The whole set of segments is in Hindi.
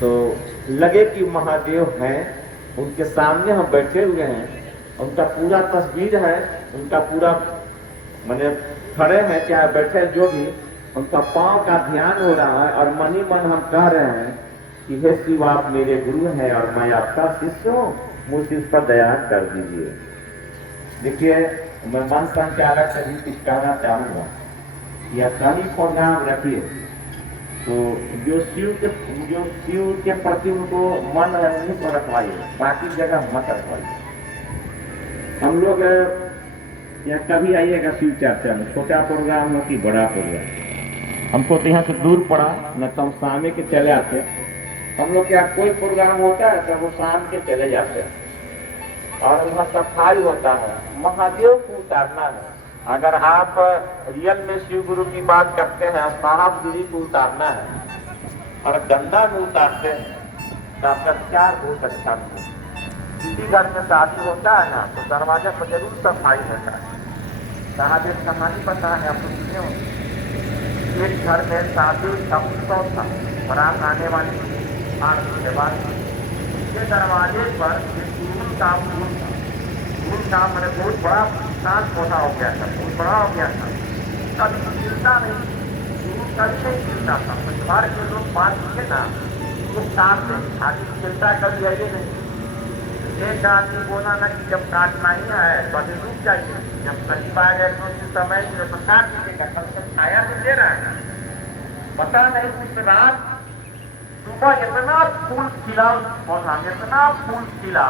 तो लगे कि महादेव हैं, उनके सामने हम बैठे हुए हैं, उनका पूरा तस्वीर है, उनका पूरा माने खड़े हैं चाहे बैठे जो भी, उनका पांव का ध्यान हो रहा है और मन ही मन हम कह रहे हैं कि हे शिव आप मेरे गुरु हैं और मैं आपका शिष्य हूँ, मुझे इस पर दया कर दीजिए। देखिए मैं मन संचालक से भी कुछ कहना चाहूँगा, यह सभी प्रोग्राम रखिए तो जो शिव के प्रति उनको मन है उन्हीं को रखवाइए, बाकी जगह मत रखवाइए। हम लोग यहाँ कभी आइएगा शिव चर्चा में, छोटा प्रोग्राम हो कि बड़ा प्रोग्राम, हमको तो यहाँ से दूर पड़ा, न तो हम शाम के चले आते। हम लोग क्या कोई प्रोग्राम होता है तो वो शाम के चले जाते हैं और वहाँ सफाई होता है, महादेव को उतारना है। अगर आप रियल में शिव गुरु की बात करते हैं, साहबगिरी को उतारना है और गंगा में उतारते हैं तो आपका क्या बहुत अच्छा है। किसी घर में शादी होता है ना तो दरवाजा पर जरूर सफाई होता है। साहब एक कहानी पता है आपको सुने हो, एक घर में शादी उत्सव था, बारात आने वाली 8 दिन के बाद उसके दरवाजे पर एक फूल का फूल था। फूल का मैंने बहुत बड़ा सांस पौधा हो गया था, बहुत बड़ा हो गया था, कभी गिरता नहीं, फूल कभी नहीं गिरता था। घर के लोग बात किए ना तो काटते, आगे गिरता कभी है नहीं। एक आदमी बोला ना कि जब काटना ही है तो अभी रुक जाइए, जब करीब आ गए तो उस समय तो काट दीजिएगा, कल तक छाया तो दे रहा है। पता नहीं उस रात सुबह इतना फूल खिला पौधा, इतना फूल खिला,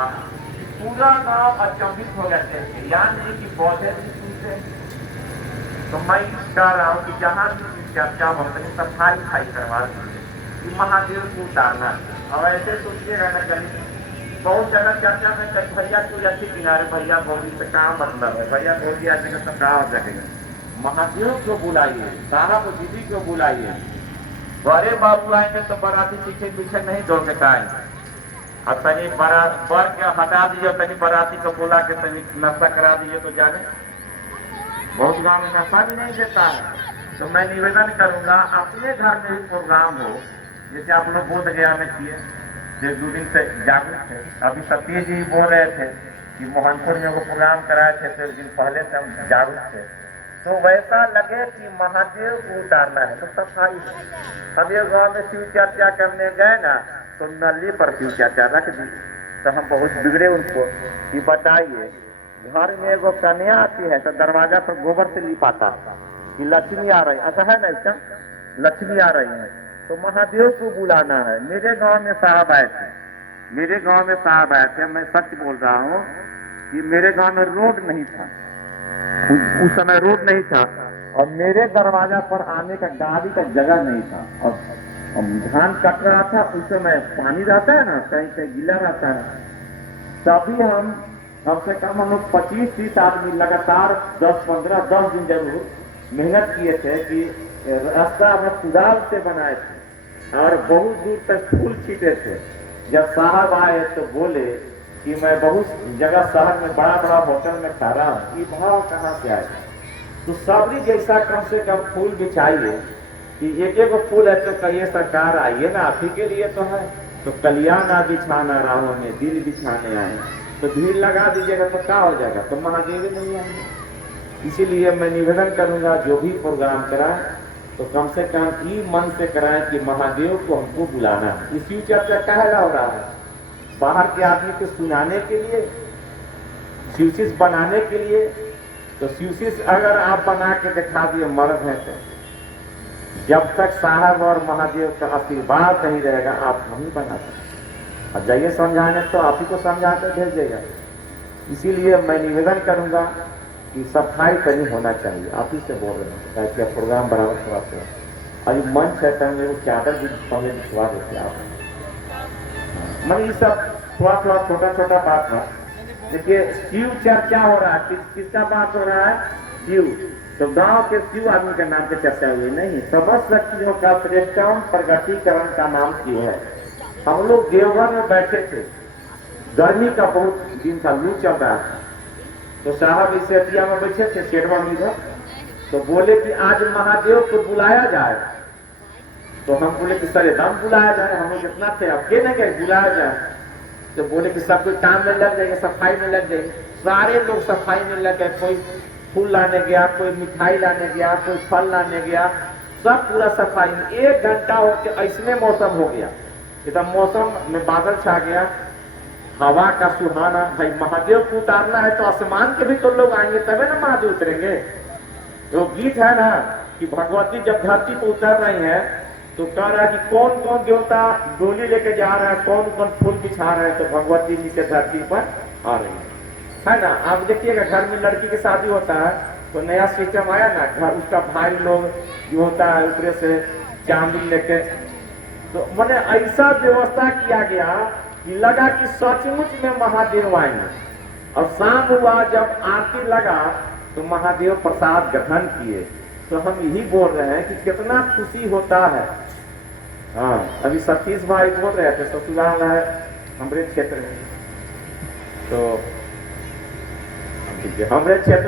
पूरा गांव अचंभित हो गया थे, यानी कि पौधे भी फूलते। तो मैं कह रहा हूँ कि जहाँ भी चर्चा हो अपनी सफाई करवा दीजिए, महादेव को उतारना। और ऐसे सोचिएगा ना कहीं बहुत जगह चर्चा में कहीं भैया कोई अच्छी किनारे भैया भौजी से क्या मतलब है, भैया भौजी आदमी तो क्या हो जाएगा। महादेव को बुलाइए, साहब दीदी को बुलाइए। बड़े बाबू आएंगे तो बाराती पीछे पीछे नहीं दौड़ के आएंगे और तनी बर के हटा दीजिए, तनी बाराती को बुला के तनी नाश्ता करा दीजिए तो जाने। बहुत गाँव में नाश्ता भी नहीं देता है। तो मैं निवेदन करूंगा अपने घर में भी प्रोग्राम हो, जैसे आप लोग बोध गया में किए, जो 2 दिन से जागरूक थे। अभी सतीश जी बोल रहे थे कि मोहनपुर में वो प्रोग्राम कराए थे, तो 1 दिन पहले से हम जागरूक थे। तो वैसा लगे कि महादेव को उतारना है तो सफाई। हम एक गाँव में शिव चर्चा करने गए ना तो नली पर शिव चर्चा रख दी, तो हम बहुत बिगड़े उनको कि बताइए घर में एगो कन्या आती है तो दरवाजा पर गोबर से लिपाता कि लक्ष्मी आ रही, ऐसा है ना, इसका लक्ष्मी आ रही है तो महादेव को बुलाना है। मेरे गांव में साहब आए थे, मैं सच बोल रहा हूँ कि मेरे गांव में रोड नहीं था, उस समय रोड नहीं था और मेरे दरवाजा पर आने का गाड़ी का जगह नहीं था और धान कट रहा था, उस समय पानी रहता है ना, कहीं कहीं गीला रहता है। तभी हमसे कम हम लोग 25-30 आदमी लगातार 10 दिन जरूर मेहनत किए थे कि रास्ता में कुदाल से बनाए थे और बहुत दूर तक फूल छीटे थे। जब साहब आए तो बोले कि मैं बहुत जगह शहर में बड़ा बड़ा होटल में खा रहा हूँ, ये भाव कहाँ से आए। तो सबरी जैसा कम से कम फूल बिछाइए कि एक फूल है तो कहिए सरकार आइए ना, आप ही के लिए तो है। तो कल्याणा बिछाना राहों में दिल बिछाने आए, तो भीड़ लगा दीजिएगा तो क्या हो जाएगा, तो महादेव नहीं आएंगे। इसीलिए मैं निवेदन करूंगा जो भी प्रोग्राम कराए तो कम से कम ये मन से कराएं कि महादेव को हमको बुलाना है। इस शिव चर्चा कहला हो रहा है बाहर के आदमी को सुनाने के लिए, शिवशिष बनाने के लिए। तो शिवशिष अगर आप बना के दिखा दिए मर्द है तो जब तक साहब और महादेव का आशीर्वाद नहीं रहेगा आप नहीं बना सकते। अब जाइए समझाने तो आप ही को समझा कर भेज देगा। इसीलिए मैं निवेदन करूंगा कि सफाई कहीं होना चाहिए। आप ही से बोल रहे हैं ताकि प्रोग्राम बराबर थोड़ा सा और मंच है तो मेरे चादर भी पहले बिछवा देते आप। मैं ये सब थोड़ा छोटा बात है। देखिए शिव चर्चा हो रहा है, किसका बात हो रहा है, शिव। तो गांव के शिव आदमी के नाम पे चर्चा हुई नहीं, समस्त शक्तियों का श्रेष्ठतम प्रगटीकरण का नाम शिव है। हम लोग देवघर में बैठे थे, गर्मी का बहुत दिन था, लू चल रहा था, तो साहब इस एतिया में बैठे थे शेरवा में, तो बोले कि आज महादेव को बुलाया जाए। तो हम बोले कि सर एकदम बुलाया जाए, हम लोग कितना थे अब के नहीं गए, बुलाया जाए। तो बोले कि सब कोई काम में लग जाएंगे, सफाई में लग जाएंगे। सारे लोग सफाई में लग गए, कोई फूल लाने गया, कोई मिठाई लाने गया, कोई फल लाने गया, सब पूरा सफाई में। 1 घंटा होके ऐसने मौसम हो गया, एकदम मौसम में बादल छा गया, हवा का सुहाना। भाई महादेव को उतारना है तो आसमान के भी तो लोग आएंगे तबे ना महादेव उतरेंगे। जो गीत है ना कि भगवती जब धरती पर उतर रही है तो कह रहा है कि कौन कौन देवता डोली लेके जा रहा है, कौन कौन फूल बिछा रहे हैं, तो भगवती नीचे धरती पर आ रही है ना। आप देखिएगा घर में लड़की की शादी होता है तो नया सिस्टम आया ना, घर उसका भाई लोग जो होता है ऊपर से चांदी लेके, तो मैंने ऐसा व्यवस्था किया गया कि लगा कि सचमुच में महादेव आएंगे। और शाम हुआ जब आरती लगा तो महादेव प्रसाद ग्रहण किए। तो हम यही बोल रहे हैं कि कितना खुशी होता है। हाँ, अभी सतीश भाई बोल रहे थे ससुराल है हमारे क्षेत्र में, तो हमारे क्षेत्र में